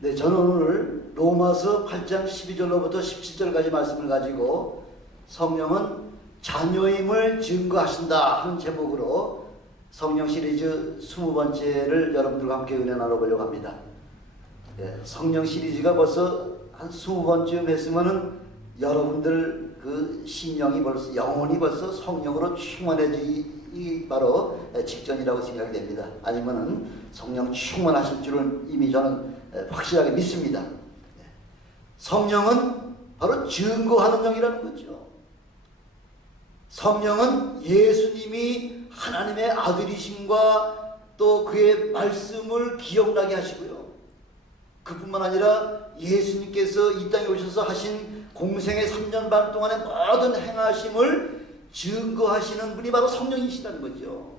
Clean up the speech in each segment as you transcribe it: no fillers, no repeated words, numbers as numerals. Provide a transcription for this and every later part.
네, 저는 오늘 로마서 8장 12절로부터 17절까지 말씀을 가지고 성령은 자녀임을 증거하신다 하는 제목으로 성령 시리즈 20번째를 여러분들과 함께 은혜 나눠보려고 합니다. 네, 성령 시리즈가 벌써 한 20번쯤 했으면은 여러분들 그 심령이 벌써, 영혼이 벌써 성령으로 충만해지기 바로 직전이라고 생각이 됩니다. 아니면은 성령 충만하실 줄은 이미 저는 확실하게 믿습니다. 성령은 바로 증거하는 영이라는 거죠. 성령은 예수님이 하나님의 아들이심과 또 그의 말씀을 기억나게 하시고요. 그뿐만 아니라 예수님께서 이 땅에 오셔서 하신 공생의 3년 반 동안의 모든 행하심을 증거하시는 분이 바로 성령이시라는 거죠.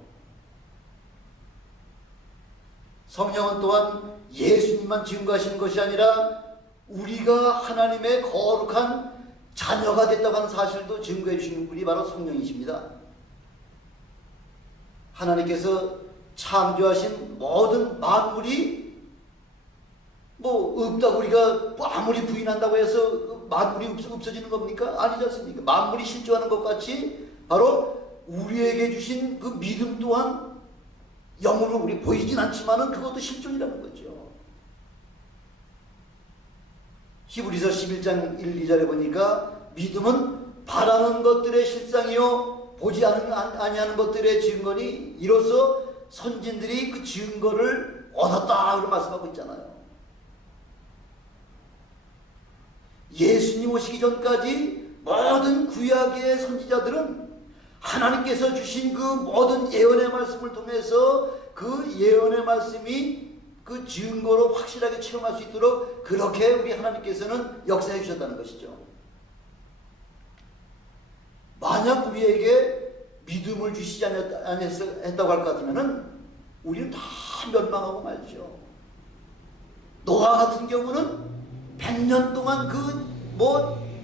성령은 또한 예수님만 증거하시는 것이 아니라 우리가 하나님의 거룩한 자녀가 됐다고 하는 사실도 증거해 주시는 분이 바로 성령이십니다. 하나님께서 창조하신 모든 만물이 없다고 우리가 아무리 부인한다고 해서 만물이 없어지는 겁니까? 아니지 않습니까? 만물이 실존하는 것 같이 바로 우리에게 주신 그 믿음 또한 영으로 우리 보이진 않지만은 그것도 실존이라는 거죠. 히브리서 11장 1, 2절에 보니까 믿음은 바라는 것들의 실상이요 보지 아니하는 것들의 증거니 이로써 선진들이 그 증거를 얻었다 그런 말씀하고 있잖아요. 예수님 오시기 전까지 모든 구약의 선지자들은 하나님께서 주신 그 모든 예언의 말씀을 통해서 그 예언의 말씀이 그 증거로 확실하게 체험할 수 있도록 그렇게 우리 하나님께서는 역사해 주셨다는 것이죠. 만약 우리에게 믿음을 주시지 않았다고 할 것 같으면은 우리는 다 멸망하고 말죠. 노아 같은 경우는 100년 동안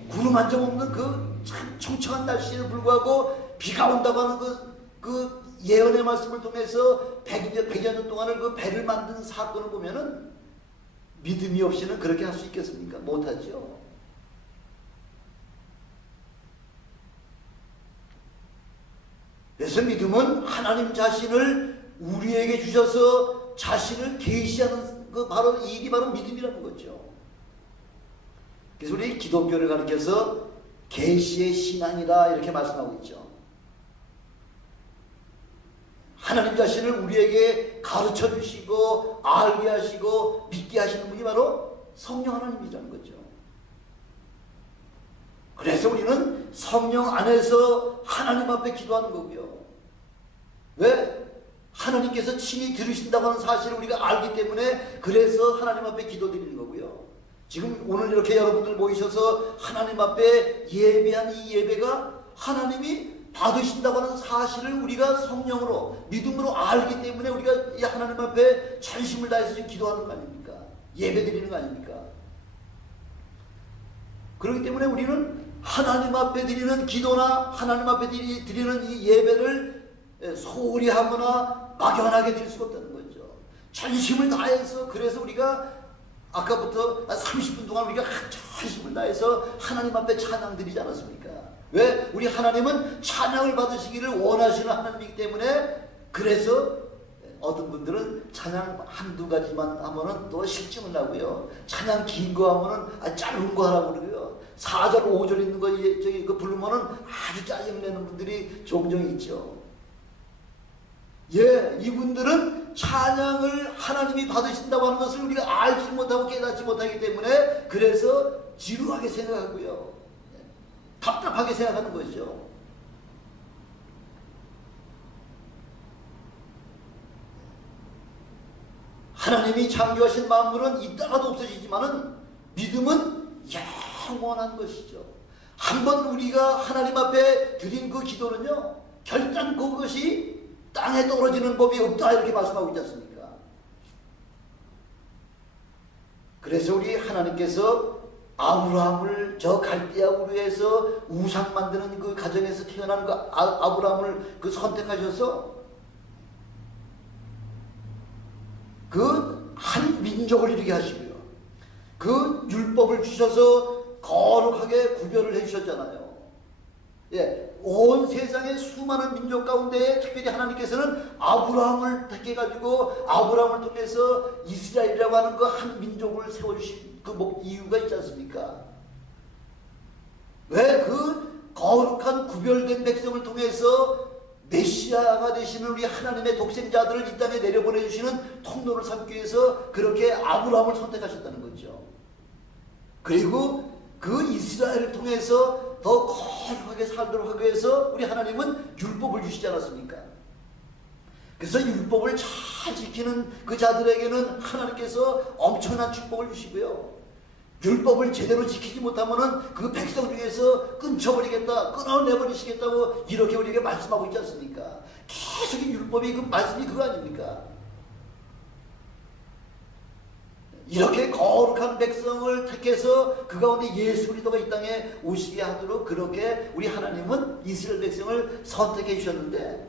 구름 한 점 없는 그 참 청청한 날씨에 불구하고 비가 온다고 하는 그 예언의 말씀을 통해서 100여 년 동안을 그 배를 만든 사건을 보면은 믿음이 없이는 그렇게 할 수 있겠습니까? 못하죠. 그래서 믿음은 하나님 자신을 우리에게 주셔서 자신을 계시하는 바로 이 일이 바로 믿음이라는 거죠. 그래서 우리 기독교를 가르쳐서 계시의 신앙이다 이렇게 말씀하고 있죠. 하나님 자신을 우리에게 가르쳐 주시고 알게 하시고 믿게 하시는 분이 바로 성령 하나님이라는 거죠. 그래서 우리는 성령 안에서 하나님 앞에 기도하는 거고요. 왜? 하나님께서 친히 들으신다고 하는 사실을 우리가 알기 때문에 그래서 하나님 앞에 기도드리는 거고요. 지금 오늘 이렇게 여러분들 모이셔서 하나님 앞에 예배한 이 예배가 하나님이 받으신다고 하는 사실을 우리가 성령으로 믿음으로 알기 때문에 우리가 이 하나님 앞에 전심을 다해서 지금 기도하는 거 아닙니까? 예배 드리는 거 아닙니까? 그렇기 때문에 우리는 하나님 앞에 드리는 기도나 하나님 앞에 드리는 이 예배를 소홀히 하거나 막연하게 드릴 수가 없다는 거죠. 전심을 다해서 그래서 우리가 아까부터 30분 동안 우리가 전심을 다해서 하나님 앞에 찬양 드리지 않았습니까? 왜? 우리 하나님은 찬양을 받으시기를 원하시는 하나님이기 때문에 그래서 어떤 분들은 찬양 한두 가지만 하면은 또 실증을 나고요. 찬양 긴 거 하면은 짧은 거 하라고 그러고요. 4절, 5절 있는 거 그 부르면은 아주 짜증내는 분들이 종종 있죠. 이분들은 찬양을 하나님이 받으신다고 하는 것을 우리가 알지 못하고 깨닫지 못하기 때문에 그래서 지루하게 생각하고요. 답답하게 생각하는 것이죠. 하나님이 창조하신 만물은 있다가도 없어지지만은 믿음은 영원한 것이죠. 한번 우리가 하나님 앞에 드린 그 기도는요, 결단 그것이 땅에 떨어지는 법이 없다 이렇게 말씀하고 있지 않습니까? 그래서 우리 하나님께서 아브라함을 저 갈대아 우르에서 우상 만드는 그 가정에서 태어난 그 아브라함을 선택하셔서 그 한 민족을 이루게 하시고요. 그 율법을 주셔서 거룩하게 구별을 해주셨잖아요. 예, 온 세상의 수많은 민족 가운데 특별히 하나님께서는 아브라함을 택해가지고 아브라함을 통해서 이스라엘이라고 하는 그 한 민족을 세워주신 그 이유가 있지 않습니까? 왜 그 거룩한 구별된 백성을 통해서 메시아가 되시는 우리 하나님의 독생자들을 이 땅에 내려보내주시는 통로를 삼기 위해서 그렇게 아브라함을 선택하셨다는 거죠. 그리고 그 이스라엘을 통해서 더 거룩하게 살도록 하기 위해서 우리 하나님은 율법을 주시지 않았습니까? 그래서 율법을 잘 지키는 그 자들에게는 하나님께서 엄청난 축복을 주시고요. 율법을 제대로 지키지 못하면은 그 백성 중에서 끊쳐버리겠다, 끊어내버리시겠다고 이렇게 우리에게 말씀하고 있지 않습니까? 계속 이 율법이 그 말씀이 그거 아닙니까? 이렇게 거룩한 백성을 택해서 그 가운데 예수 그리스도가 이 땅에 오시게 하도록 그렇게 우리 하나님은 이스라엘 백성을 선택해 주셨는데,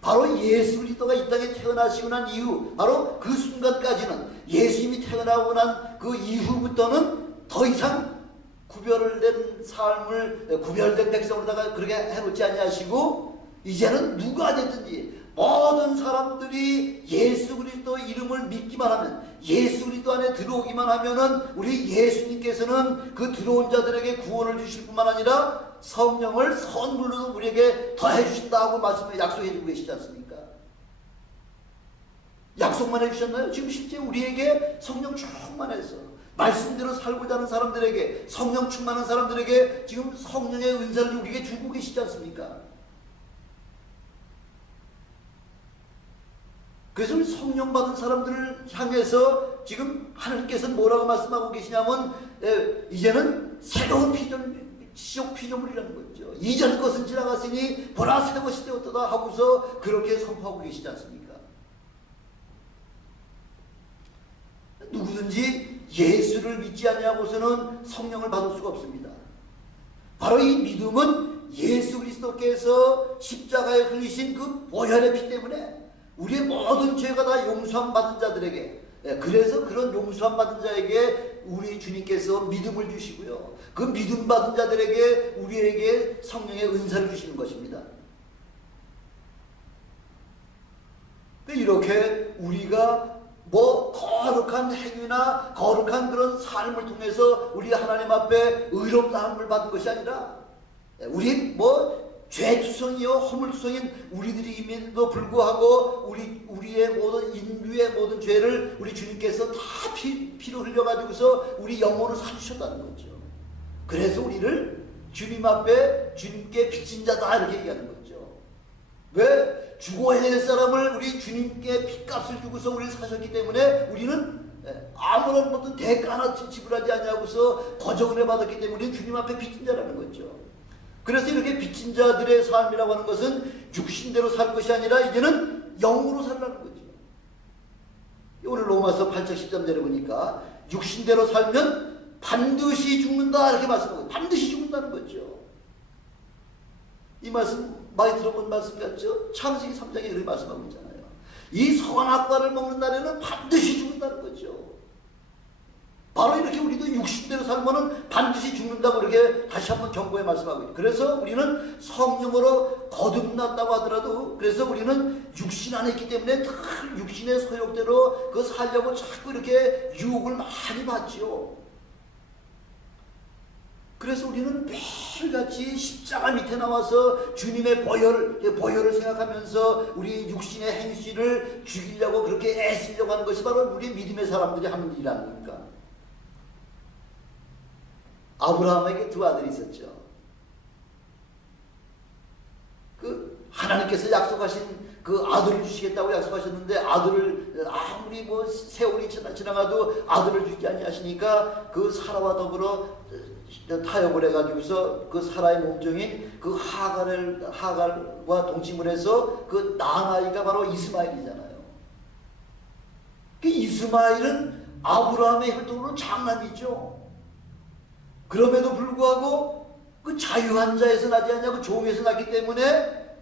바로 예수 그리스도가 이 땅에 태어나시고 난 이후, 바로 그 순간까지는 예수님이 태어나고 난 그 이후부터는 더 이상 구별된 삶을, 구별된 백성으로다가 그렇게 해놓지 아니하시고, 이제는 누가 됐든지 모든 사람들이 예수 그리스도 이름을 믿기만 하면, 예수 그리스도 안에 들어오기만 하면은 우리 예수님께서는 그 들어온 자들에게 구원을 주실 뿐만 아니라 성령을 선물로 우리에게 더해 주신다고 말씀을 약속해 주고 계시지 않습니까? 약속만 해주셨나요? 지금 실제 우리에게 성령 충만해서 말씀대로 살고자 하는 사람들에게, 성령 충만한 사람들에게 지금 성령의 은사를 우리에게 주고 계시지 않습니까? 그래서 우리 성령 받은 사람들을 향해서 지금 하나님께서는 뭐라고 말씀하고 계시냐면, 이제는 새로운 시적 피조물이라는 거죠. 이전 것은 지나갔으니 보라 새 것이 되었다 하고서 그렇게 선포하고 계시지 않습니까? 누구든지 예수를 믿지 아니하고서는 성령을 받을 수가 없습니다. 바로 이 믿음은 예수 그리스도께서 십자가에 흘리신 그 보혈의 피 때문에 우리의 모든 죄가 다 용서함 받은 자들에게, 그래서 그런 용서함 받은 자에게 우리 주님께서 믿음을 주시고요, 그 믿음 받은 자들에게 우리에게 성령의 은사를 주시는 것입니다. 이렇게 우리가 뭐 거룩한 행위나 거룩한 그런 삶을 통해서 우리 하나님 앞에 의롭다함을 받은 것이 아니라, 우리 뭐 죄투성이요 허물투성인 우리들임에도 불구하고 우리의 모든 인류의 모든 죄를 우리 주님께서 다 피로 흘려가지고서 우리 영혼을 살리셨다는 거죠. 그래서 우리를 주님 앞에 주님께 빚진 자다 이렇게 얘기하는 거죠. 왜? 죽어야 될 사람을 우리 주님께 핏값을 주고서 우리를 사셨기 때문에 우리는 아무런 어떤 대가 하나 지불하지 않냐고서 거저은혜 받았기 때문에 우리는 주님 앞에 빚진 자라는 거죠. 그래서 이렇게 빚진 자들의 삶이라고 하는 것은 육신대로 살 것이 아니라 이제는 영으로 살라는 거죠. 오늘 로마서 8장 13절에 보니까 육신대로 살면 반드시 죽는다 이렇게 말씀하고, 반드시 죽는다는 거죠. 이 말씀 많이 들어본 말씀 같죠? 창세기 3장에 이렇게 말씀하고 있잖아요. 이 선악과를 먹는 날에는 반드시 죽는다는 거죠. 바로 이렇게 우리도 육신대로 살면은 반드시 죽는다고 이렇게 다시 한번 경고에 말씀하고 있죠. 그래서 우리는 성령으로 거듭났다고 하더라도, 그래서 우리는 육신 안에 있기 때문에 늘 육신의 소욕대로 그 살려고 자꾸 이렇게 유혹을 많이 받지요. 그래서 우리는 매일같이 십자가 밑에 나와서 주님의 보혈을 생각하면서 우리 육신의 행실을 죽이려고 그렇게 애쓰려고 하는 것이 바로 우리 믿음의 사람들이 하는 일 아닙니까? 아브라함에게 두 아들이 있었죠. 그 하나님께서 약속하신 그 아들을 주시겠다고 약속하셨는데, 아들을 아무리 뭐 세월이 지나가도 아들을 주지 아니하시니까 그 사라와 더불어 타협을 해가지고서 그 사라의 몸종인 그 하갈과 동침을 해서 그 낳은 아이가 바로 이스마엘이잖아요. 그 이스마엘은 아브라함의 혈통으로 장남이죠. 그럼에도 불구하고 그 자유한 자에서 나지 않냐고 종에서 났기 때문에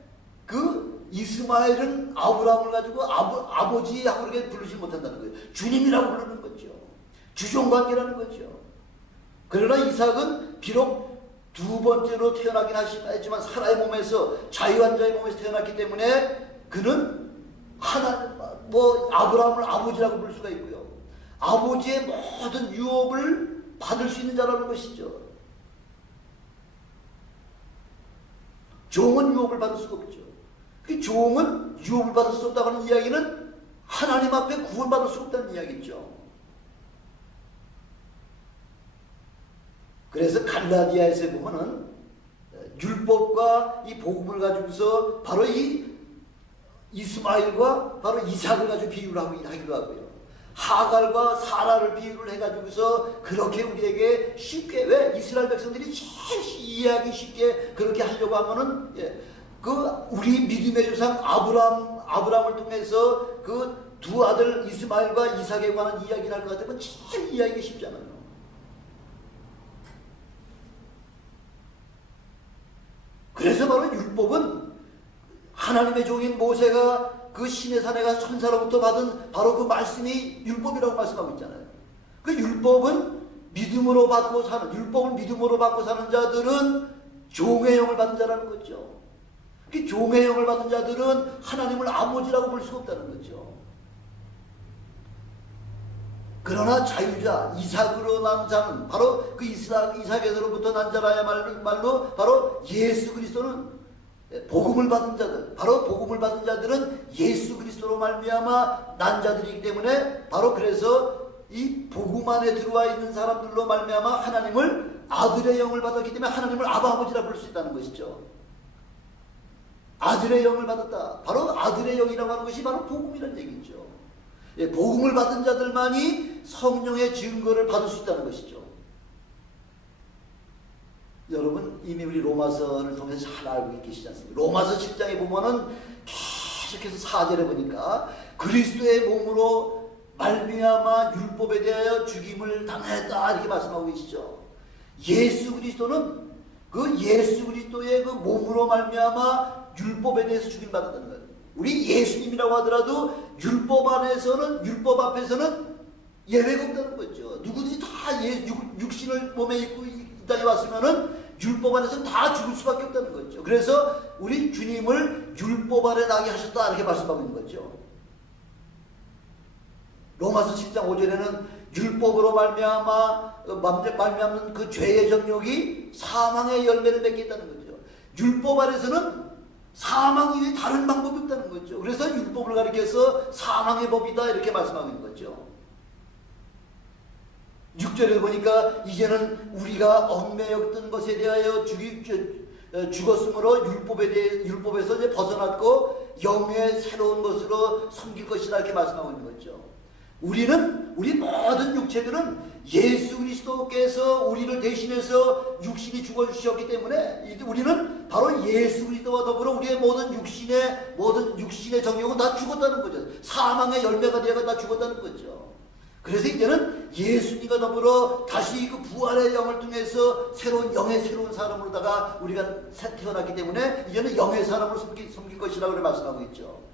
그 이스마엘은 아브라함을 가지고 아버지하고 그렇게 부르지 못한다는 거예요. 주님이라고 부르는 거죠. 주종관계라는 거죠. 그러나 이삭은 비록 두 번째로 태어나긴 하지만 사라의 몸에서 자유한 자의 몸에서 태어났기 때문에 그는 아브라함을 아버지라고 부를 수가 있고요. 아버지의 모든 유업을 받을 수 있는 자라는 것이죠. 종은 유업을 받을 수가 없죠. 그 종은 유업을 받을 수 없다고 하는 이야기는 하나님 앞에 구원받을 수 없다는 이야기죠. 그래서 갈라디아에서 보면은 율법과 이 복음을 가지고서 바로 이 이스마엘과 바로 이삭을 가지고 비유를 하기도 하고요. 하갈과 사라를 비유를 해가지고서 그렇게 우리에게 쉽게, 왜 이스라엘 백성들이 제일 이해하기 쉽게 그렇게 하려고 하면은 우리 믿음의 조상 아브라함을 통해서 그 두 아들 이스마엘과 이삭에 관한 이야기를 할 것 같으면 제일 이해하기 쉽잖아요. 그래서 바로 율법은 하나님의 종인 모세가 그 시내산에 가서 천사로부터 받은 바로 그 말씀이 율법이라고 말씀하고 있잖아요. 그 율법을 믿음으로 받고 사는 자들은 종의 영을 받은 자라는 거죠. 그 종의 영을 받은 자들은 하나님을 아버지라고 볼 수가 없다는 거죠. 그러나 자유자, 이삭으로 난 자는 바로 그 이삭에서로부터 난 자라야말로 바로 예수 그리스도는 복음을 받은 자들, 바로 복음을 받은 자들은 예수 그리스도로 말미암아 난 자들이기 때문에 바로 그래서 이 복음 안에 들어와 있는 사람들로 말미암아 하나님을 아들의 영을 받았기 때문에 하나님을 아버지라 부를 수 있다는 것이죠. 아들의 영을 받았다. 바로 아들의 영이라고 하는 것이 바로 복음이라는 얘기죠. 복음을 받은 자들만이 성령의 증거를 받을 수 있다는 것이죠. 여러분 이미 우리 로마서를 통해서 잘 알고 계시지 않습니까? 로마서 7장에 보면은 계속해서 4절에 보니까 그리스도의 몸으로 말미암아 율법에 대하여 죽임을 당했다 이렇게 말씀하고 계시죠. 예수 그리스도는 그 예수 그리스도의 그 몸으로 말미암아 율법에 대해서 죽임 받았다는 거예요. 우리 예수님이라고 하더라도 율법 앞에서는 예외가 없다는 거죠. 누구든지 다 육신을 몸에 입고 이 땅에 왔으면은 율법 안에서 다 죽을 수밖에 없다는 거죠. 그래서 우리 주님을 율법 아래 나게 하셨다 이렇게 말씀하고 있는 거죠. 로마서 10장 5절에는 율법으로 말미암는 그 죄의 정욕이 사망의 열매를 맺게 했다는 거죠. 율법 아래서는 사망 이외에 다른 방법이 없다는 거죠. 그래서 율법을 가리켜서 사망의 법이다 이렇게 말씀하고 있는 거죠. 6절에 보니까 이제는 우리가 얽매였던 것에 대하여 죽었으므로 율법에서 이제 벗어났고 영의 새로운 것으로 섬길 것이다 이렇게 말씀하고 있는 거죠. 우리 모든 육체들은 예수 그리스도께서 우리를 대신해서 육신이 죽어주셨기 때문에 우리는 바로 예수 그리스도와 더불어 우리의 모든 육신의 정욕은 다 죽었다는 거죠. 사망의 열매가 되어가 다 죽었다는 거죠. 그래서 이제는 예수님과 더불어 다시 그 부활의 영을 통해서 영의 새로운 사람으로다가 우리가 새 태어났기 때문에 이제는 영의 사람으로 섬길 것이라고 말씀하고 있죠.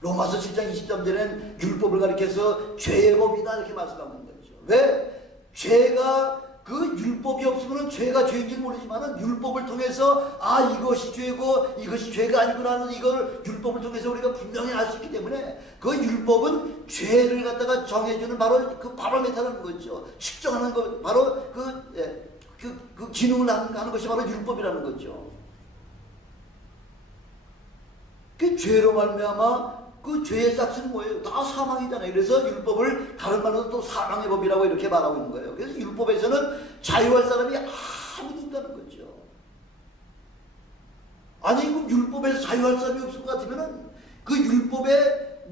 로마서 7장 23절에는 율법을 가리켜서 죄의 법이다 이렇게 말씀하고 있는 거죠. 왜? 죄가 그 율법이 없으면 죄가 죄인지 모르지만은 율법을 통해서 이것이 죄고 이것이 죄가 아니구나 하는 이걸 율법을 통해서 우리가 분명히 알 수 있기 때문에 그 율법은 죄를 갖다가 정해주는 바로 그 바로메타라는 거죠. 측정하는 것, 바로 그 기능을 하는 것이 바로 율법이라는 거죠. 그 죄로 말미암아 그 죄의 싹스는 뭐예요? 다 사망이잖아요. 그래서 율법을 다른 말로는 또 사망의 법이라고 이렇게 말하고 있는 거예요. 그래서 율법에서는 자유할 사람이 아무도 없다는 거죠. 아니 그 율법에서 자유할 사람이 없을 것 같으면은 그 율법에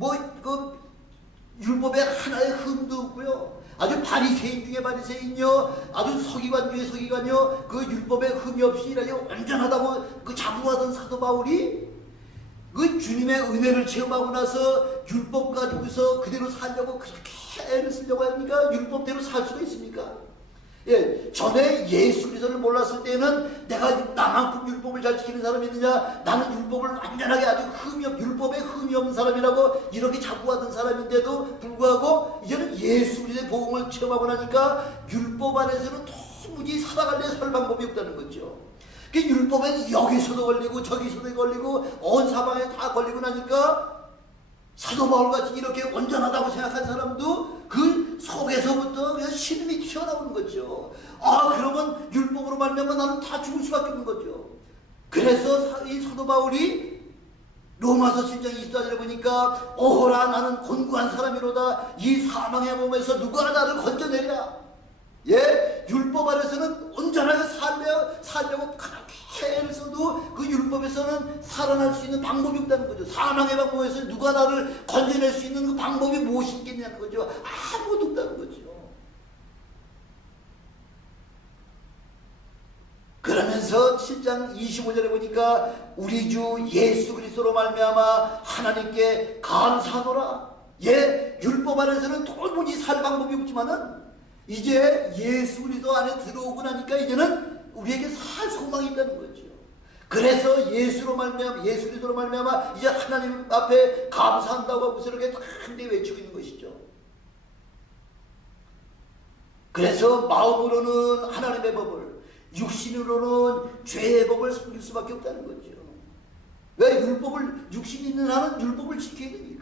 율법에 하나의 흠도 없고요. 아주 바리새인 중에 바리새인요, 아주 서기관 중에 서기관요, 그 율법에 흠이 없이 온전하다고 그 자부하던 사도 바울이 그 주님의 은혜를 체험하고 나서 율법 가지고서 그대로 살려고 그렇게 애를 쓰려고 합니까? 율법대로 살 수가 있습니까? 예, 전에 예수 그리스도를 몰랐을 때는 내가 나만큼 율법을 잘 지키는 사람이 있느냐, 나는 율법을 완전하게 아주 율법에 흠이 없는 사람이라고 이렇게 자부하던 사람인데도 불구하고 이제는 예수 그리스도의 복음을 체험하고 나니까 율법 안에서는 도무지 살아갈 살 방법이 없다는 거죠. 그 율법에는 여기서도 걸리고 저기서도 걸리고 온 사방에 다 걸리고 나니까 사도 바울같이 이렇게 온전하다고 생각한 사람도 그 속에서부터 그냥 신음이 튀어나오는 거죠. 아, 그러면 율법으로 말미암아 나는 다 죽을 수밖에 없는 거죠. 그래서 이 사도 바울이 로마서 7장 24절에 보니까 오호라 나는 곤고한 사람이로다. 이 사망의 몸에서 누가 나를 건져내랴. 예, 율법 아래서는 온전하게 살려고 그렇게 애를 써도 그 율법에서는 살아날 수 있는 방법이 없다는 거죠. 사망의 방법에서 누가 나를 건져낼 수 있는 그 방법이 무엇이 있겠냐는 거죠. 아무것도 없다는 거죠. 그러면서 7장 25절에 보니까 우리 주 예수 그리스도로 말미암아 하나님께 감사하노라. 예, 율법 안에서는 도무지 살 방법이 없지만은 이제 예수 그리스도 안에 들어오고 나니까 이제는 우리에게 살 소망이 있다는 거죠. 그래서 예수 그리스도로 말미암아 이제 하나님 앞에 감사한다고 하고서 이렇게 큰데 외치고 있는 것이죠. 그래서 마음으로는 하나님의 법을, 육신으로는 죄의 법을 섬길 수밖에 없다는 거죠. 왜? 육신이 있는 한은 율법을 지켜야 되니까.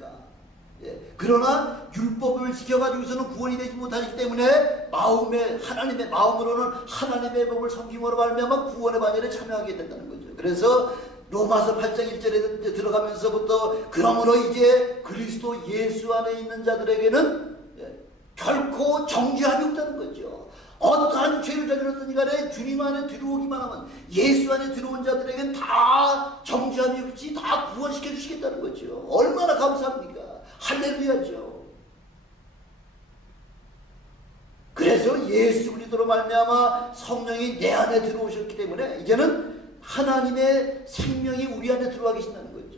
예. 그러나 율법을 지켜가지고서는 구원이 되지 못하기 때문에 하나님의 마음으로는 하나님의 법을 섬김으로 말미암아 구원의 반열에 참여하게 된다는 거죠. 그래서 로마서 8장 1절에 들어가면서부터 그러므로 이제 그리스도 예수 안에 있는 자들에게는 결코 정죄함이 없다는 거죠. 어떠한 죄를 저질렀든지 간에 주님 안에 들어오기만 하면, 예수 안에 들어온 자들에게는 다 정죄함이 없이 다 구원시켜 주시겠다는 거죠. 얼마나 감사합니까? 할렐루야죠. 그래서 예수 그리스도로 말미암아 성령이 내 안에 들어오셨기 때문에 이제는 하나님의 생명이 우리 안에 들어와 계신다는 거죠.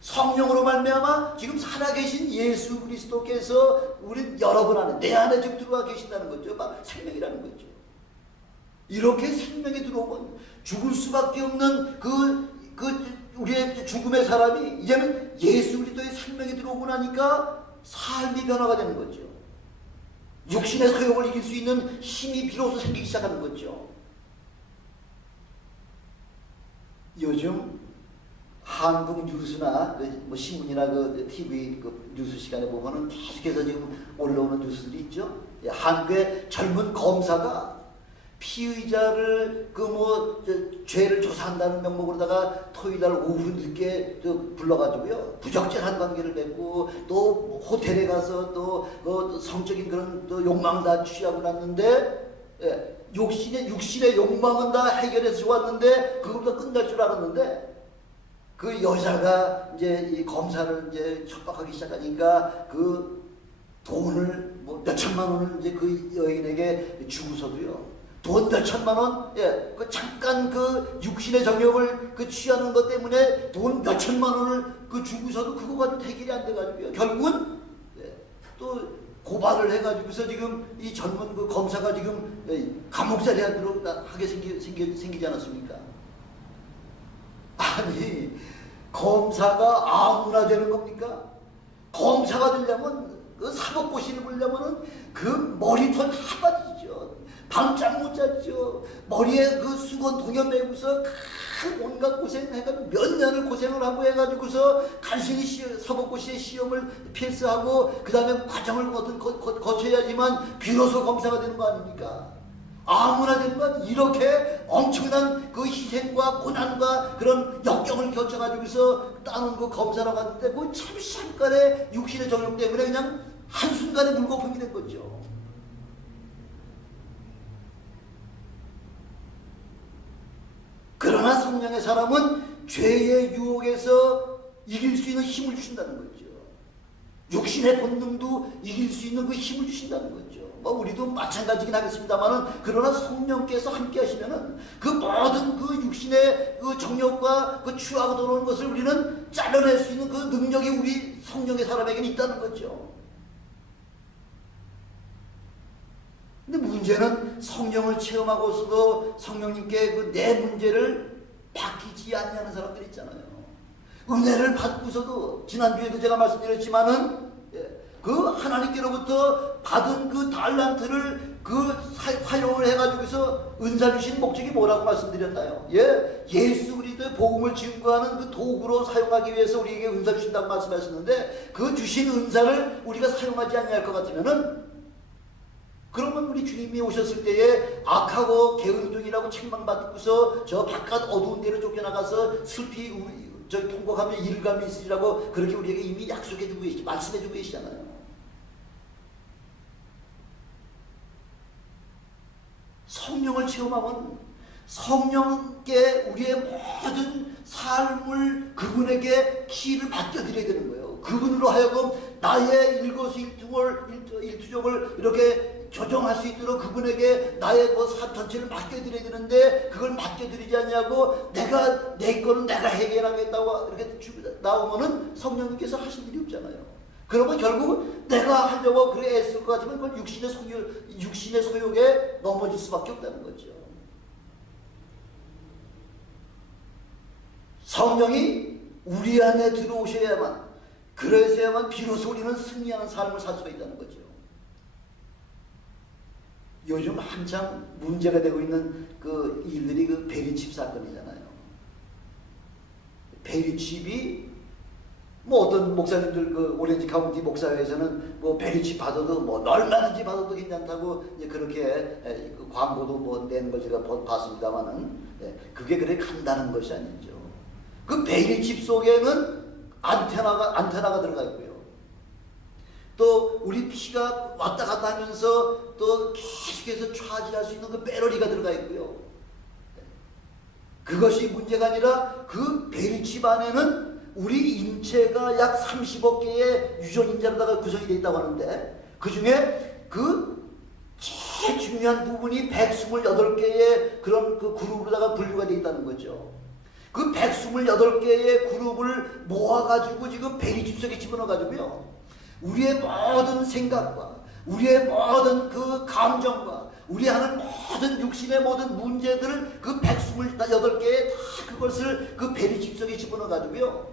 성령으로 말미암아 지금 살아계신 예수 그리스도께서 우리 여러분 안에, 내 안에 지금 들어와 계신다는 거죠. 막 생명이라는 거죠. 이렇게 생명이 들어오면 죽을 수밖에 없는 우리의 죽음의 사람이 이제는 예수 그리스도의 생명이 들어오고 나니까 삶이 변화가 되는 거죠. 육신의 소욕을 이길 수 있는 힘이 비로소 생기기 시작하는 거죠. 요즘 한국 뉴스나 신문이나 TV 뉴스 시간에 보면은 계속해서 지금 올라오는 뉴스들이 있죠. 한국의 젊은 검사가 피의자를 죄를 조사한다는 명목으로다가 토요일날 오후 늦게 불러가지고요, 부적절한 관계를 맺고 또 호텔에 가서 또 성적인 그런 또 욕망 다 취하고 났는데, 예, 육신의 욕망은 다 해결해서 왔는데 그것도 끝날 줄 알았는데 그 여자가 이제 이 검사를 이제 협박하기 시작하니까 그 돈을 몇천만 원을 이제 그 여인에게 주고서도요, 돈 몇천만 원, 예, 잠깐 육신의 정욕을 취하는 것 때문에 돈 몇천만 원을 주고서도 그거 가지고 해결이 안 돼가지고요, 결국은, 예, 또 고발을 해가지고서 지금 이 젊은 검사가 지금 감옥살이 하게 생기지 않았습니까? 아니, 검사가 아무나 되는 겁니까? 검사가 되려면, 사법고시를 보려면은 머리털 다 빠지죠. 방짝 못 잡죠. 머리에 수건 동여 매고서 온갖 고생해가지고 몇 년을 고생을 하고 해가지고서 간신히 사법고시의 시험을 필수하고 그 다음에 과정을 거쳐야지만 비로소 검사가 되는 거 아닙니까? 아무나 되는 건 이렇게 엄청난 희생과 고난과 그런 역경을 거쳐가지고서 따는 검사라고 하는데 잠깐의 육신의 정욕 때문에 그냥 한순간에 물거품이 된 거죠. 그러나 성령의 사람은 죄의 유혹에서 이길 수 있는 힘을 주신다는 거죠. 육신의 본능도 이길 수 있는 힘을 주신다는 거죠. 우리도 마찬가지긴 하겠습니다만은, 그러나 성령께서 함께 하시면은 모든 육신의 정욕과 취하고 들어오는 것을 우리는 잘라낼 수 있는 능력이 우리 성령의 사람에게는 있다는 거죠. 근데 문제는 성령을 체험하고서도 성령님께 그 내 문제를 바뀌지 않냐는 사람들 있잖아요. 은혜를 받고서도 지난주에도 제가 말씀드렸지만은 그 하나님께로부터 받은 그 달란트를 그 활용을 해가지고서 은사 주신 목적이 뭐라고 말씀드렸나요? 예수 그리스도의 복음을 증거하는 그 도구로 사용하기 위해서 우리에게 은사 주신다고 말씀하셨는데, 그 주신 은사를 우리가 사용하지 않을 것 같으면은, 그러면 우리 주님이 오셨을 때에 악하고 게으름종이라고 책망받고서 저 바깥 어두운 데로 쫓겨나가서 슬피 통곡하며 일감이 있으리라고 그렇게 우리에게 이미 약속해주고 계시지, 말씀해주고 계시잖아요. 성령을 체험하면 성령께 우리의 모든 삶을 그분에게 키를 맡겨드려야 되는 거예요. 그분으로 하여금 나의 일거수일투족을 이렇게 조정할 수 있도록 그분에게 나의 그 삶 전체를 맡겨드려야 되는데, 그걸 맡겨드리지 않냐고 내가 내 거는 내가 해결하겠다고 이렇게 나오면은 성령님께서 하실 일이 없잖아요. 그러면 결국 내가 하려고 그래 애쓸 것 같으면 그건 육신의 소욕에 넘어질 수밖에 없다는 거죠. 성령이 우리 안에 들어오셔야만, 그래서야만 비로소 우리는 승리하는 삶을 살 수가 있다는 거죠. 요즘 한참 문제가 되고 있는 그 일들이 그 베리칩 사건이잖아요. 베리칩이 뭐 어떤 목사님들 그 오렌지 카운티 목사회에서는 뭐 베리칩 받아도 뭐 얼마든지 받아도 괜찮다고 이제 그렇게 그 광고도 뭐 내는 걸 제가 봤습니다만은, 그게 그래 간다는 것이 아니죠. 그 베리칩 속에는 안테나가 들어가 있고요. 또 우리 피가 왔다 갔다 하면서 또 계속해서 차지할 수 있는 그 배터리가 들어가 있고요. 그것이 문제가 아니라 그 베리칩 안에는 우리 인체가 약 30억 개의 유전인자로다가 구성이 되어 있다고 하는데, 그 중에 그 제일 중요한 부분이 128개의 그런 그 그룹으로다가 분류가 되어 있다는 거죠. 그 128개의 그룹을 모아가지고 지금 베리칩 속에 집어넣어가지고요, 우리의 모든 생각과 우리의 모든 그 감정과 우리 하는 모든 육신의 모든 문제들을 그 128개의 다 그것을 그 베리칩 속에 집어넣어가지고요,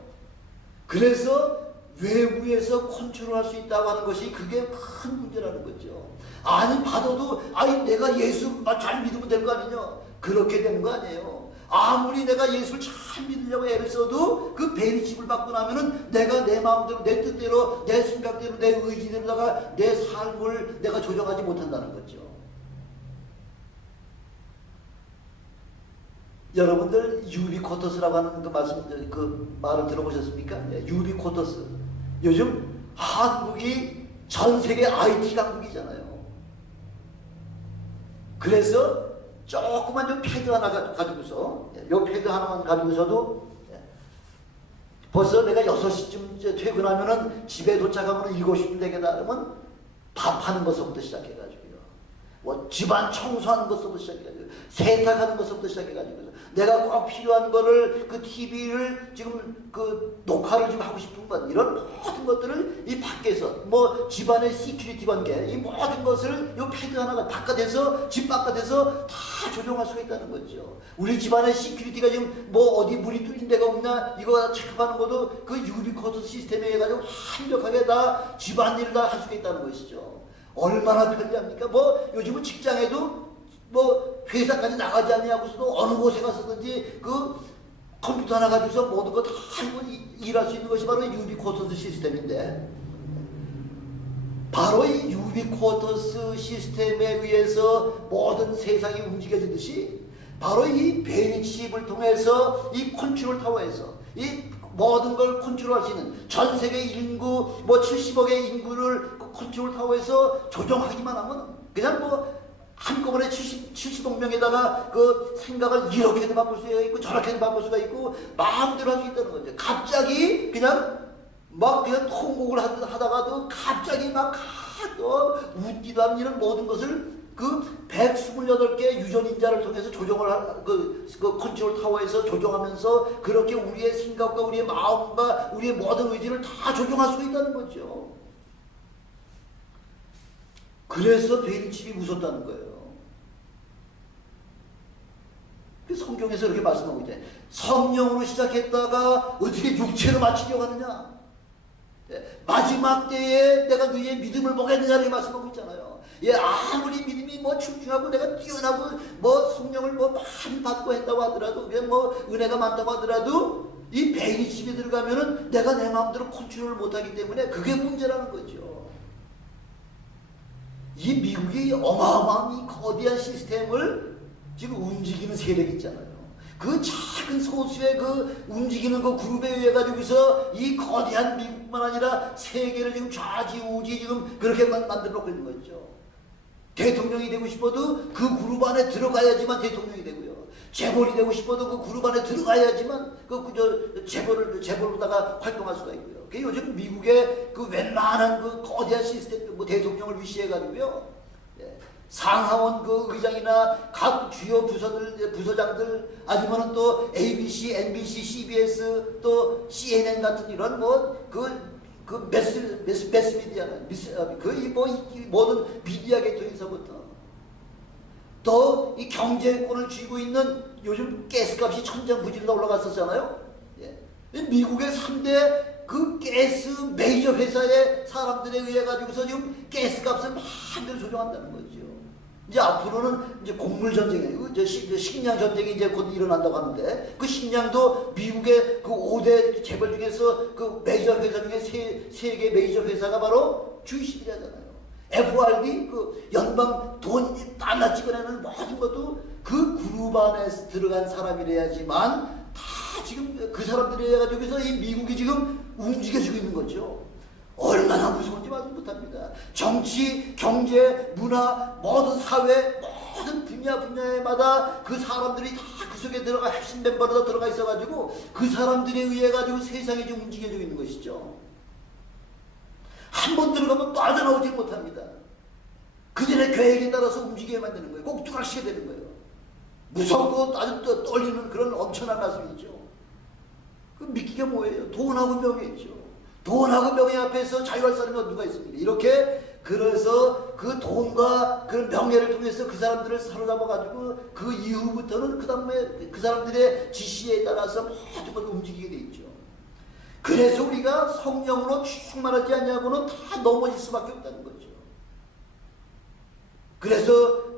그래서 외부에서 컨트롤할 수 있다고 하는 것이 그게 큰 문제라는 거죠. 아니 받아도 내가 예수 잘 믿으면 될 거 아니냐, 그렇게 되는 거 아니에요. 아무리 내가 예수를 잘 믿으려고 애를 써도 그 베리칩을 받고 나면은 내가 내 마음대로 내 뜻대로 내 생각대로 내 의지대로다가 내 삶을 내가 조정하지 못한다는 거죠. 여러분들 유비코터스라고 하는 그 말을 들어보셨습니까? 유비코터스. 요즘 한국이 전 세계 IT 강국이잖아요. 그래서 조그만 요 패드 하나 가지고서, 요 패드 하나만 가지고서도 벌써 내가 6시쯤 퇴근하면은 집에 도착하면 7시쯤 되겠다 그러면 밥하는 것부터 시작해가지고요, 뭐 집안 청소하는 것부터 시작해가지고 세탁하는 것부터 시작해가지고 내가 꼭 필요한 거를 그 TV를 지금 그 녹화를 좀 하고 싶은 것, 이런 모든 것들을 이 밖에서 뭐 집안의 시큐리티 관계, 이 모든 것을 이 패드 하나가 바깥에서, 집 바깥에서 다 조정할 수가 있다는 거죠. 우리 집안의 시큐리티가 지금 뭐 어디 문이 뚫린 데가 없나 이거 체크하는 것도 그 유비코드 시스템에 해가지고 완벽하게 다 집안일을 다 할 수가 있다는 것이죠. 얼마나 편리합니까? 뭐 요즘은 직장에도 뭐 회사까지 나가지 않냐고서도 어느 곳에 가서든지 그 컴퓨터 하나 가지고서 모든 거 다 일할 수 있는 것이 바로 유비코터스 시스템인데, 바로 이 유비코터스 시스템에 의해서 모든 세상이 움직여지듯이 바로 이 베리칩을 통해서 이 컨트롤 타워에서 이 모든 걸 컨트롤할 수 있는 전 세계 인구 뭐 70억의 인구를 컨트롤 타워에서 조정하기만 하면 그냥 뭐 한꺼번에 70억 명에다가 그 생각을 이렇게도 바꿀 수가 있고 저렇게도 바꿀 수가 있고 마음대로 할 수 있다는 거죠. 갑자기 그냥 막 그냥 통곡을 하다가도 갑자기 막 또 웃기도 하는 이런 모든 것을 그 128개 유전인자를 통해서 조정을 그 컨트롤 타워에서 조정하면서 그렇게 우리의 생각과 우리의 마음과 우리의 모든 의지를 다 조정할 수 있다는 거죠. 그래서 베일칩이 무섭다는 거예요. 성경에서 이렇게 말씀하고 있잖아요. 성령으로 시작했다가 어떻게 육체로 마치려고 하느냐. 마지막 때에 내가 너희의 믿음을 먹겠느냐 이렇게 말씀하고 있잖아요. 예, 아무리 믿음이 뭐 충충하고 내가 뛰어나고 뭐 성령을 뭐 많이 받고 했다고 하더라도, 뭐 은혜가 많다고 하더라도 이 베일칩에 들어가면은 내가 내 마음대로 컨트롤을 못하기 때문에 그게 문제라는 거죠. 이 미국의 어마어마한 이 거대한 시스템을 지금 움직이는 세력이 있잖아요. 그 작은 소수의 그 움직이는 그 그룹에 의해 가지고서 이 거대한 미국뿐만 아니라 세계를 지금 좌지우지 지금 그렇게 만들어 놓고 있는 거죠. 대통령이 되고 싶어도 그 그룹 안에 들어가야지만 대통령이 되고요. 재벌이 되고 싶어도 그 그룹 안에 들어가야지만 재벌로다가 활동할 수가 있고요. 그 요즘 미국의 그 웬만한 그 거대한 시스템, 뭐 대통령을 위시해 가지고요. 상하원 그 의장이나 각 주요 부서장들 아니면은 또 ABC, NBC, CBS 또 CNN 같은 이런 매스미디어는 모든 미디어 계통에서부터 또 이 경제권을 쥐고 있는 요즘 가스값이 천정부지로 올라갔었잖아요. 예. 미국의 3대 그 가스 메이저 회사의 사람들에 의해 가지고서 지금 가스값을 마음대로 조정한다는 거죠. 이제 앞으로는 이제 곡물 전쟁이에요. 식량 전쟁이 이제 곧 일어난다고 하는데 그 식량도 미국의 그 5대 재벌 중에서 그 메이저 회사 중에 세 개 메이저 회사가 바로 주식이라잖아요. FRD 그 연방 돈 달러 찍어내는 모든 것도 그 그룹 안에 들어간 사람이래야지만 다 지금 그 사람들이 해가지고서 이 미국이 지금 움직여주고 있는 거죠. 얼마나 무서운지 말도 못합니다. 정치, 경제, 문화, 모든 사회, 모든 분야마다 그 사람들이 다 그 속에 들어가 핵심 멤버로 들어가 있어가지고 그 사람들에 의해 가지고 세상이 좀 움직여지고 있는 것이죠. 한 번 들어가면 빠져나오지 못합니다. 그들의 계획에 따라서 움직여야만 되는 거예요. 꼭 뚜락시게 되는 거예요. 무섭고 아주 떨리는 그런 엄청난 말씀이죠. 그 믿기가 뭐예요? 돈하고 명예죠. 돈하고 명예 앞에서 자유할 사람이 누가 있습니까? 이렇게 그래서 그 돈과 그 명예를 통해서 그 사람들을 사로잡아가지고 그 이후부터는 그 다음에 그 사람들의 지시에 따라서 모든 걸 움직이게 돼 있죠. 그래서 우리가 성령으로 충만하지 않냐고는 다 넘어질 수밖에 없다는 거죠. 그래서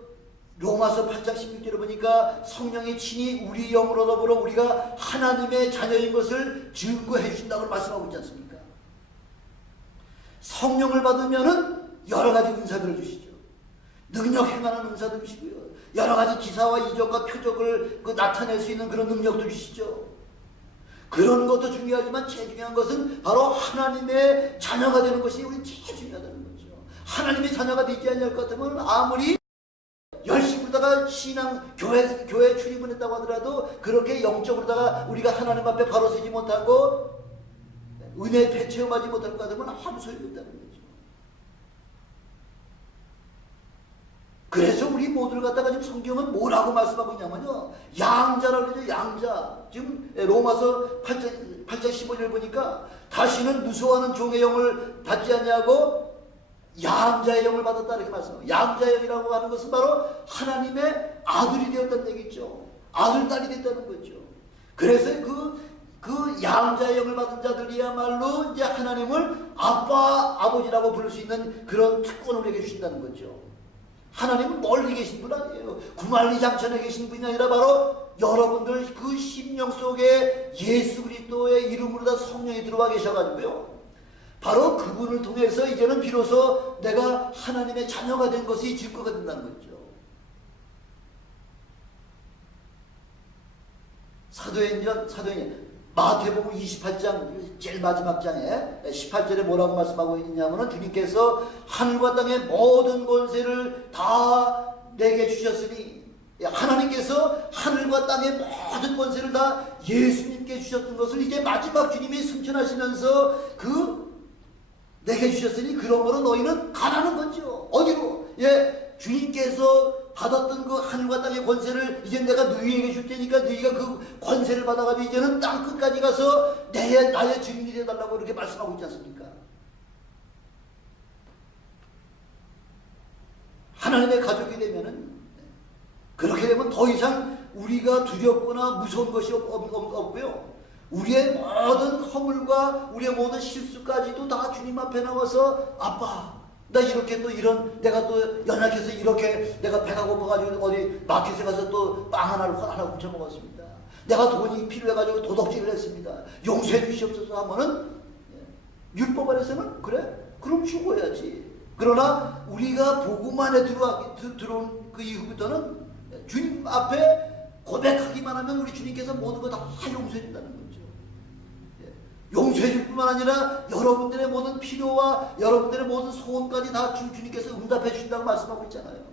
로마서 8장 16절에 보니까 성령이 친히 우리 영으로 더불어 우리가 하나님의 자녀인 것을 증거해 주신다고 말씀하고 있지 않습니까? 성령을 받으면은 여러 가지 은사들을 주시죠. 능력 행하는 은사도 주시고요. 여러 가지 기사와 이적과 표적을 나타낼 수 있는 그런 능력도 주시죠. 그런 것도 중요하지만 제일 중요한 것은 바로 하나님의 자녀가 되는 것이 우리 제일 중요하다는 거죠. 하나님의 자녀가 되지 않을 것 같으면 아무리 열심히 그러다가 교회 출입을 했다고 하더라도 그렇게 영적으로다가 우리가 하나님 앞에 바로 서지 못하고 은혜 체험하지 못할 것 같으면 아무 소용이 없다는 거죠. 그래서 우리 모두를 갖다가 지금 성경은 뭐라고 말씀하고 있냐면요. 양자라고 그러죠. 양자. 지금 로마서 8장 15절 보니까 다시는 무서워하는 종의 영을 받지 않냐고 양자의 영을 받았다 이렇게 말씀합니다. 양자의 영이라고 하는 것은 바로 하나님의 아들이 되었다는 얘기죠. 아들, 딸이 됐다는 거죠. 그래서 그 양자의 영을 받은 자들이야말로 이제 하나님을 아빠, 아버지라고 부를 수 있는 그런 특권을 우리에게 주신다는 거죠. 하나님은 멀리 계신 분 아니에요. 구만리장천에 계신 분이 아니라 바로 여러분들 그 심령 속에 예수 그리스도의 이름으로 다 성령이 들어와 계셔가지고요. 바로 그분을 통해서 이제는 비로소 내가 하나님의 자녀가 된 것이 증거가 된다는 거죠. 사도행전 마태복음 28장 제일 마지막 장에 18절에 뭐라고 말씀하고 있냐면은 주님께서 하늘과 땅의 모든 권세를 다 내게 주셨으니 하나님께서 하늘과 땅의 모든 권세를 다 예수님께 주셨던 것을 이제 마지막 주님이 승천하시면서 내게 주셨으니 그러므로 너희는 가라는 거죠. 어디로? 주님께서 받았던 그 하늘과 땅의 권세를 이제 내가 너희에게 줄 테니까 너희가 그 권세를 받아가지고 이제는 땅 끝까지 가서 나의 주인이 되어달라고 이렇게 말씀하고 있지 않습니까? 하나님의 가족이 되면은, 그렇게 되면 더 이상 우리가 두렵거나 무서운 것이 없고요. 우리의 모든 허물과 우리의 모든 실수까지도 다 주님 앞에 나와서, 아빠, 나 이렇게 또 이런, 내가 또 연약해서 이렇게 내가 배가 고파가지고 어디 마켓에 가서 또 빵 하나 훔쳐 먹었습니다. 내가 돈이 필요해가지고 도덕질을 했습니다. 용서해 주시옵소서 하면은, 율법 안에서는 그래? 그럼 죽어야지. 그러나 우리가 복음 안에 들어온 그 이후부터는 주님 앞에 고백하기만 하면 우리 주님께서 모든 거 다 용서해 준다는 거죠. 용서해 줄 뿐만 아니라 여러분들의 모든 필요와 여러분들의 모든 소원까지 다 주님께서 응답해 주신다고 말씀하고 있잖아요.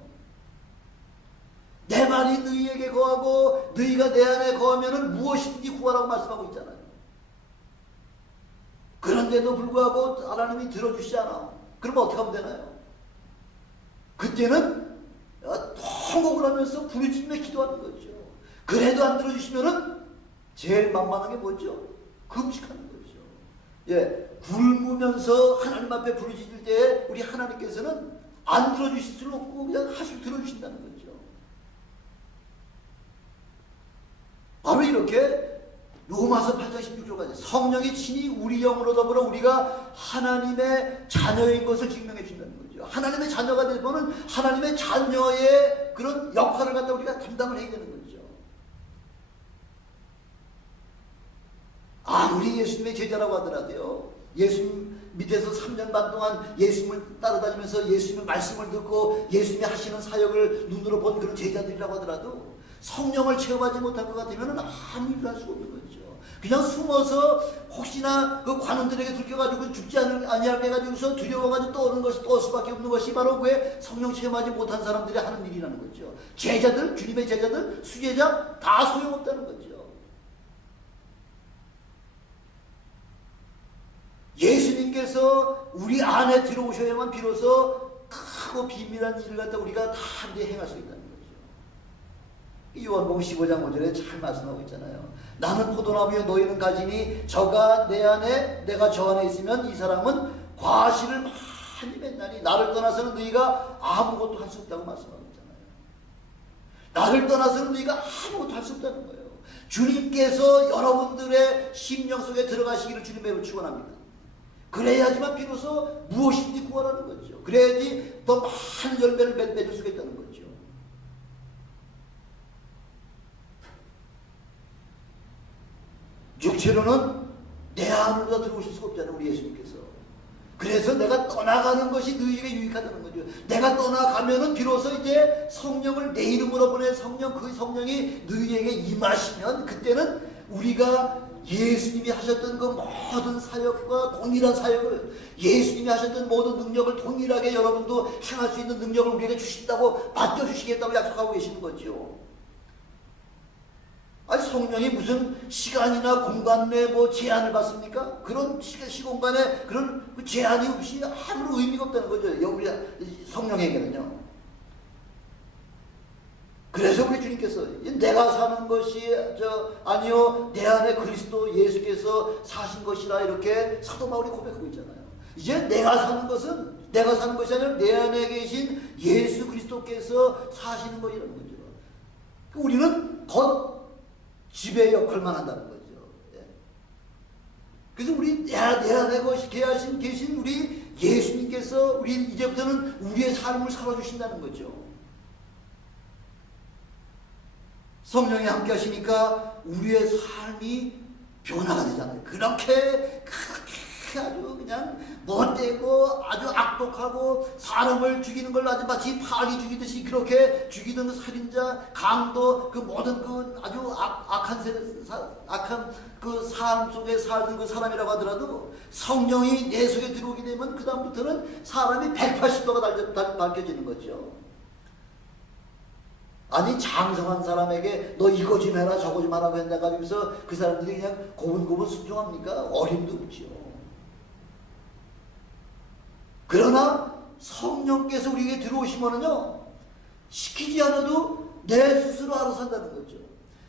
내 말이 너희에게 거하고 너희가 내 안에 거하면 무엇이든지 구하라고 말씀하고 있잖아요. 그런데도 불구하고 하나님이 들어주시지 않아. 그러면 어떻게 하면 되나요? 그때는 통곡을 하면서 부르짖으며 기도하는 거죠. 그래도 안 들어주시면은 제일 만만한 게 뭐죠? 금식하는 거죠. 예, 굶으면서 하나님 앞에 부르짖을 때 우리 하나님께서는 안 들어주실 수는 없고 그냥 하실 들어주신다는 거죠. 바로 이렇게 로마서 8장 16절까지 성령이 친히 우리 영으로 더불어 우리가 하나님의 자녀인 것을 증명해 준다는 거죠. 하나님의 자녀가 되면 하나님의 자녀의 그런 역할을 갖다 우리가 감당을 해야 되는 거죠. 아무리 예수님의 제자라고 하더라도요, 예수님 밑에서 3년 반 동안 예수님을 따라다니면서 예수님의 말씀을 듣고 예수님이 하시는 사역을 눈으로 본 그런 제자들이라고 하더라도 성령을 체험하지 못할 것 같으면 아무 일도 할 수가 없는 거죠. 그냥 숨어서 혹시나 그 관원들에게 들켜가지고 죽지 아니할까 해가지고서 두려워가지고 떠오르는 것이 떠올 수밖에 없는 것이 바로 그의 성령 체험하지 못한 사람들이 하는 일이라는 거죠. 제자들, 주님의 제자들, 수제자 다 소용없다는 거죠. 예수님께서 우리 안에 들어오셔야만 비로소 크고 비밀한 일을 갖다 우리가 다 함께 행할 수 있다는 거죠. 요한복음 15장 5절에 잘 말씀하고 있잖아요. 나는 포도나무요 너희는 가지니 저가 내 안에 내가 저 안에 있으면 이 사람은 과실을 많이 맺나니 나를 떠나서는 너희가 아무것도 할 수 없다고 말씀하고 있잖아요. 나를 떠나서는 너희가 아무것도 할 수 없다는 거예요. 주님께서 여러분들의 심령 속에 들어가시기를 주님으로 축원합니다. 그래야지만 비로소 무엇인지 구하라는 거죠. 그래야지 더 많은 열매를 맺을 수가 있다는 거죠. 육체로는 내 안으로 들어오실 수가 없잖아요, 우리 예수님께서. 그래서 내가 떠나가는 것이 너희에게 유익하다는 거죠. 내가 떠나가면은 비로소 이제 성령을 내 이름으로 보낸 성령, 그 성령이 너희에게 임하시면 그때는 우리가 예수님이 하셨던 그 모든 사역과 동일한 사역을, 예수님이 하셨던 모든 능력을 동일하게 여러분도 행할 수 있는 능력을 우리에게 주신다고, 맡겨주시겠다고 약속하고 계시는 거죠. 아니, 성령이 무슨 시간이나 공간 내 뭐 제한을 받습니까? 그런 시공간에 그런 제한이 없이 아무런 의미가 없다는 거죠. 우리 성령에게는요. 그래서 우리 주님께서 내가 사는 것이 아니요 내 안에 그리스도 예수께서 사신 것이라 이렇게 사도 바울이 고백하고 있잖아요. 이제 내가 사는 것이 아니라 내 안에 계신 예수 그리스도께서 사시는 것이라는 거죠. 우리는 곧 지배 역할만 한다는 거죠. 그래서 우리 내 안에 계신 우리 예수님께서 우리 이제부터는 우리의 삶을 살아주신다는 거죠. 성령이 함께 하시니까 우리의 삶이 변화가 되잖아요. 그렇게 아주 그냥 못되고 아주 악독하고 사람을 죽이는 걸 아주 마치 파리 죽이듯이 그렇게 죽이는 그 살인자, 강도, 그 모든 그 아주 악한 그 삶 속에 살던 그 사람이라고 하더라도 성령이 내 속에 들어오게 되면 그 다음부터는 사람이 180도가 밝혀지는 거죠. 아니, 장성한 사람에게 너 이거 좀 해라 저거 좀 하라고 한다고 하면서 그 사람들이 그냥 고분고분 순종합니까? 어림도 없죠. 그러나 성령께서 우리에게 들어오시면은요, 시키지 않아도 내 스스로 알아서 한다는 거죠.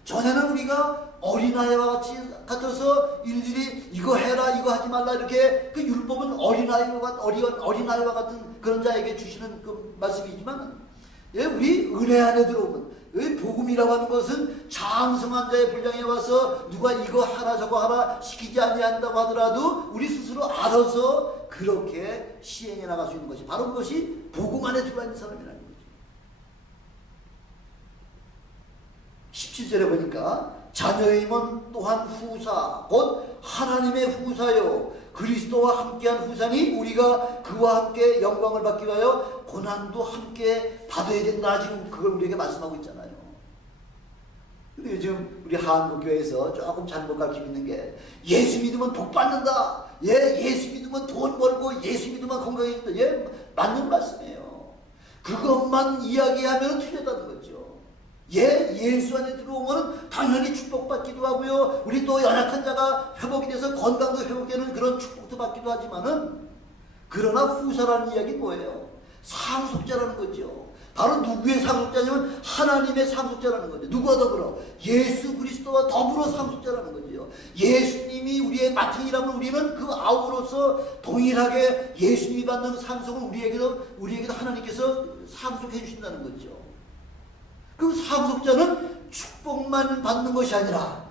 전에는 우리가 어린아이와 같아서 일일이 이거 해라 이거 하지 말라 이렇게, 그 율법은 어린아이와 같은 그런 자에게 주시는 그 말씀이지만 예, 우리 은혜 안에 들어오면, 이 복음이라고 하는 것은 장성한 자의 분량에 와서 누가 이거 하라 저거 하라 시키지 아니한다고 하더라도 우리 스스로 알아서 그렇게 시행해 나갈 수 있는 것이 바로 그것이 복음 안에 들어와 있는 사람이라는 거죠. 17절에 보니까 자녀임은 또한 후사 곧 하나님의 후사요 그리스도와 함께한 후사니 우리가 그와 함께 영광을 받기 위하여 고난도 함께 받아야 된다. 지금 그걸 우리에게 말씀하고 있잖아요. 근데 요즘 우리 한국교회에서 조금 잘못 가르치고 있는 게 예수 믿으면 복 받는다. 예수 믿으면 돈 벌고 예수 믿으면 건강해진다. 맞는 말씀이에요. 그것만 이야기하면 틀렸다는 거죠. 예수 안에 들어오면 당연히 축복받기도 하고요. 우리 또 연약한 자가 회복이 돼서 건강도 회복되는 그런 축복도 받기도 하지만은 그러나 후사라는 이야기는 뭐예요? 상속자라는 거죠. 바로 누구의 상속자냐면 하나님의 상속자라는 거죠. 누구와 더불어? 예수 그리스도와 더불어 상속자라는 거죠. 예수님이 우리의 마땅이라면 우리는 그 아우로서 동일하게 예수님이 받는 상속을 우리에게도 하나님께서 상속해 주신다는 거죠. 그 상속자는 축복만 받는 것이 아니라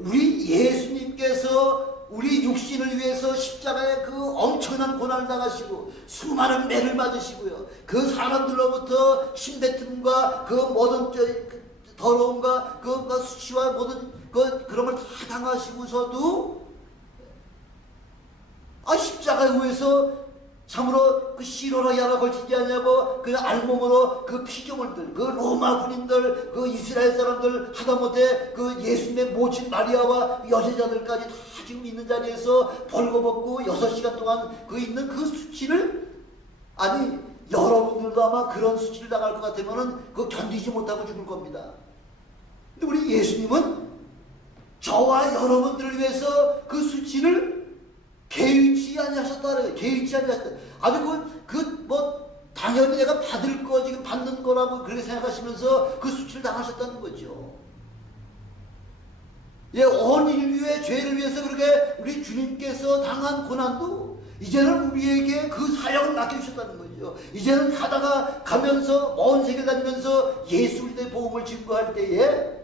우리 예수님께서 우리 육신을 위해서 십자가에 그 엄청난 고난을 당하시고 수많은 매를 맞으시고요. 그 사람들로부터 침뱉음과 그 모든 더러움과 그 수치와 모든 그런 걸 다 당하시고서도 십자가에 의해서 참으로 그 시로로 야라 걸치지 않냐고 그 알몸으로 그 피조물들 그 로마 군인들 그 이스라엘 사람들 하다못해 그 예수님의 모친 마리아와 여제자들까지 다 지금 있는 자리에서 벌거벗고 6시간 동안 그 있는 그 수치를 여러분들도 아마 그런 수치를 당할 것 같으면은 그 견디지 못하고 죽을 겁니다. 근데 우리 예수님은 저와 여러분들을 위해서 그 수치를 개의치 아니하셨다. 개의치 아니하셨다. 당연히 내가 받을 거 지금 받는 거라고 그렇게 생각하시면서 그 수치를 당하셨다는 거죠. 온 인류의 죄를 위해서 그렇게 우리 주님께서 당한 고난도 이제는 우리에게 그 사역을 맡겨주셨다는 거죠. 이제는 가면서 먼 세계 다니면서 예수 그리스도의 복음을 증거할 때에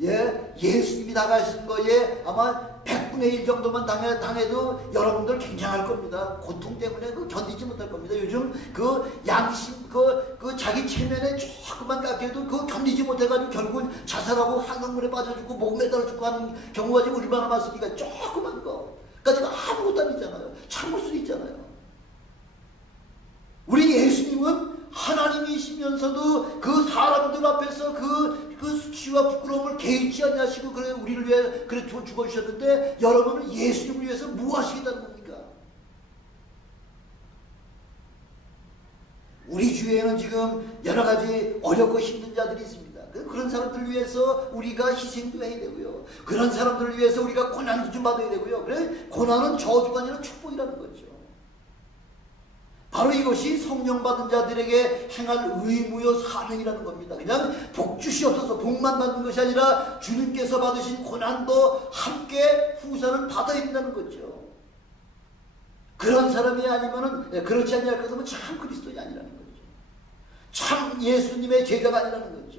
예수님이 나가신 거에 아마 100분의 1 정도만 당해도 여러분들 굉장할 겁니다. 고통 때문에 견디지 못할 겁니다. 요즘 그 양심, 자기 체면에 조금만 깎여도 견디지 못해가지고 결국은 자살하고 한강물에 빠져 죽고 목 매달아 죽고 하는 경우가 지금 얼마나 많습니까? 조그만 거. 그러니까 지금 아무것도 아니잖아요. 참을 수 있잖아요. 우리 예수님은 하나님이시면서도 그 사람들 앞에서 그 수치와 부끄러움을 개의치 아니하시고 그래 우리를 위해 그래 죽어주셨는데 여러분은 예수님을 위해서 뭐 하시겠다는 겁니까? 우리 주위에는 지금 여러 가지 어렵고 힘든 자들이 있습니다. 그런 사람들을 위해서 우리가 희생도 해야 되고요. 그런 사람들을 위해서 우리가 고난도 좀 받아야 되고요. 그래 고난은 저주가 아니라 축복이라는 거죠. 바로 이것이 성령 받은 자들에게 행할 의무요 사명이라는 겁니다. 그냥 복 주시옵소서 복만 받는 것이 아니라 주님께서 받으신 고난도 함께 후사는 받아야 된다는 거죠. 그런 사람이 아니면은 그렇지 아니할 것이면 참 그리스도인이 아니라는 거죠. 참 예수님의 제자가 아니라는 거죠.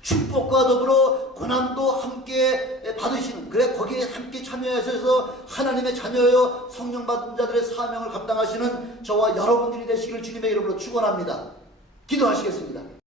축복과 더불어 고난도 함께 받으시는 거기에 함께 참여하셔서 하나님의 자녀여 성령 받은 자들의 사명을 감당하시는 저와 여러분들이 되시기를 주님의 이름으로 축원합니다. 기도하시겠습니다.